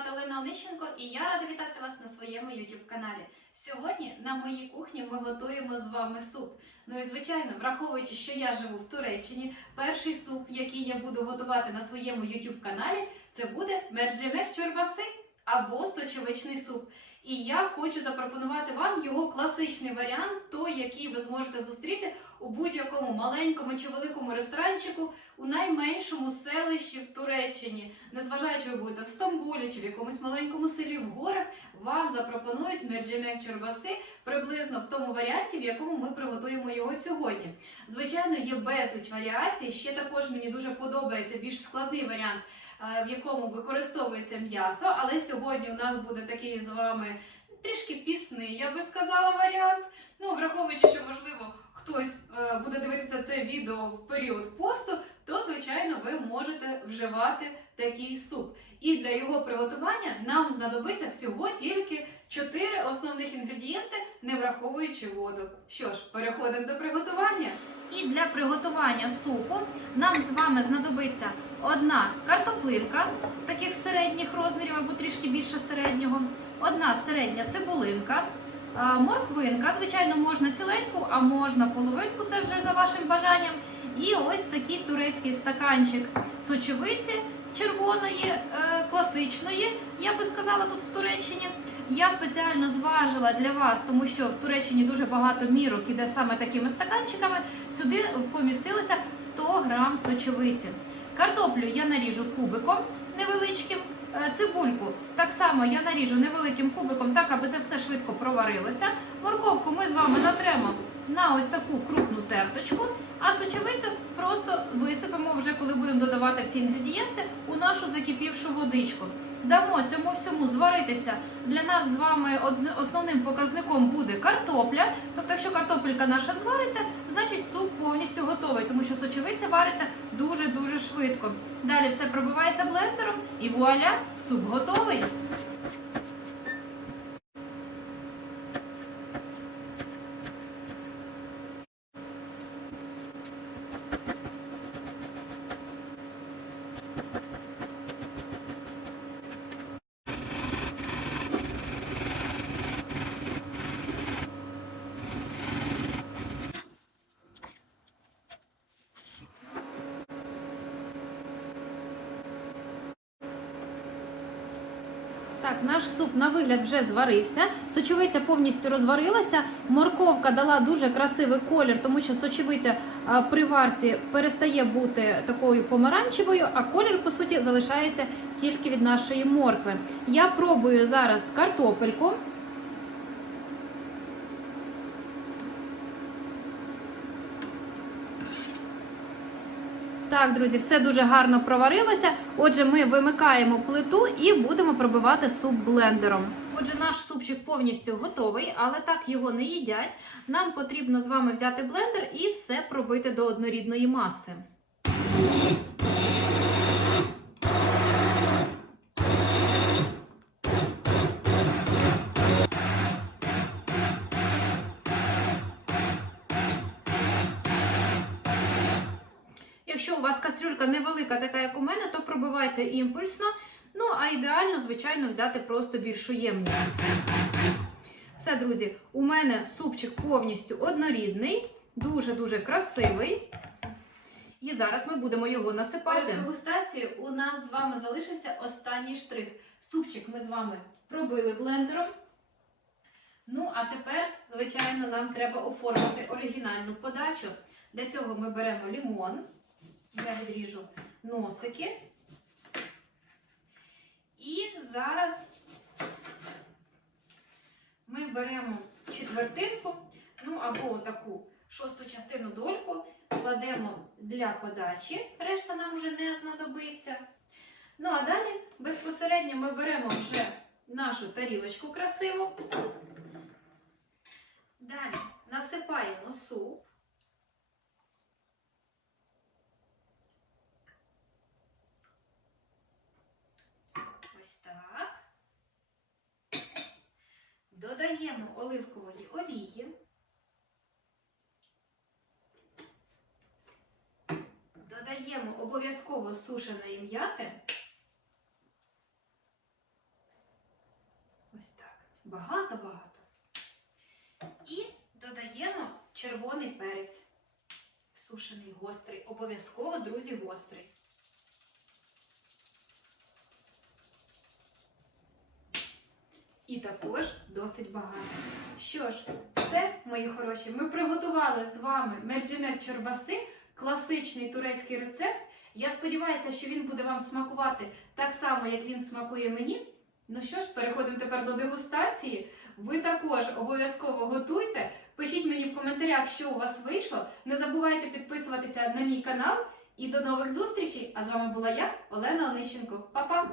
звати Олена Онищенко і я рада вітати вас на своєму YouTube каналі. Сьогодні на моїй кухні ми готуємо з вами суп. Ну і звичайно, враховуючи, що я живу в Туреччині, перший суп, який я буду готувати на своєму YouTube каналі, це буде мерджемек чорбаси або сочовичний суп. І я хочу запропонувати вам його класичний варіант, той, який ви зможете зустріти у будь-якому маленькому чи великому ресторанчику у найменшому селищі в Туреччині. Незважаючи, ви будете в Стамбулі чи в якомусь маленькому селі в горах, вам запропонують мерджемек чорбаси приблизно в тому варіанті, в якому ми приготуємо його сьогодні. Звичайно, є безліч варіацій. Ще також мені дуже подобається більш складний варіант, в якому використовується м'ясо. Але сьогодні у нас буде такий з вами трішки пісний, я би сказала, варіант. Ну, враховуючи, що можливо хтось е, буде дивитися це відео в період посту, то звичайно ви можете вживати такий суп. І для його приготування нам знадобиться всього тільки 4 основних інгредієнти, не враховуючи воду. Що ж, переходимо до приготування. І для приготування супу нам з вами знадобиться одна картоплинка таких середніх розмірів або трішки більше середнього, одна середня цибулинка. Морквинка, звичайно, можна ціленьку, а можна половинку, це вже за вашим бажанням. І ось такий турецький стаканчик сочевиці червоної, е, класичної, я би сказала, тут в Туреччині. Я спеціально зважила для вас, тому що в Туреччині дуже багато мірок іде саме такими стаканчиками. Сюди помістилося 100 грам сочевиці. Картоплю я наріжу кубиком невеличким. Е, Цибульку так само я наріжу невеликим кубиком, так аби це все швидко проварилося. Морковку ми з вами натремо на ось таку крупну терточку, а сочевицю просто висипемо вже, коли будемо додавати всі інгредієнти у нашу закипівшу водичку. Дамо цьому всьому зваритися. Для нас з вами основним показником буде картопля. Тобто, якщо картопелька наша звариться, значить суп повністю готовий, тому що сочевиця вариться дуже дуже швидко. Далі все пробивається блендером і вуаля, суп готовий. Так, наш суп на вигляд вже зварився. Сочевиця повністю розварилася. Морковка дала дуже красивий колір, тому що сочевиця при варці перестає бути такою помаранчевою, а колір, по суті, залишається тільки від нашої моркви. Я пробую зараз картопельку. Так, друзі, все дуже гарно проварилося. Отже, ми вимикаємо плиту і будемо пробивати суп блендером. Отже, наш супчик повністю готовий, але так його не їдять. Нам потрібно з вами взяти блендер і все пробити до однорідної маси. Якщо у вас кастрюлька невелика, така як у мене, то пробивайте імпульсно. Ну, а ідеально, звичайно, взяти просто більшу ємність. Все, друзі, у мене супчик повністю однорідний, дуже-дуже красивий. І зараз ми будемо його насипати. Перед дегустацією у нас з вами залишився останній штрих. Супчик ми з вами пробили блендером. Ну, а тепер, звичайно, нам треба оформити оригінальну подачу. Для цього ми беремо лімон. Я відріжу носики. І зараз ми беремо четвертинку, ну або таку шосту частину дольку, кладемо для подачі, решта нам вже не знадобиться. Ну а далі безпосередньо ми беремо вже нашу тарілочку красиву. Далі насипаємо суп. Ось так. Додаємо оливкової олії. Додаємо обов'язково сушеної м'яти. Ось так. Багато-багато. І додаємо червоний перець. Сушений гострий. Обов'язково, друзі, гострий. І також досить багато. Що ж, все, мої хороші, ми приготували з вами мерджимек чорбаси, класичний турецький рецепт. Я сподіваюся, що він буде вам смакувати так само, як він смакує мені. Ну що ж, переходимо тепер до дегустації. Ви також обов'язково готуйте. Пишіть мені в коментарях, що у вас вийшло. Не забувайте підписуватися на мій канал. І до нових зустрічей! А з вами була я, Олена Онищенко. Па-па!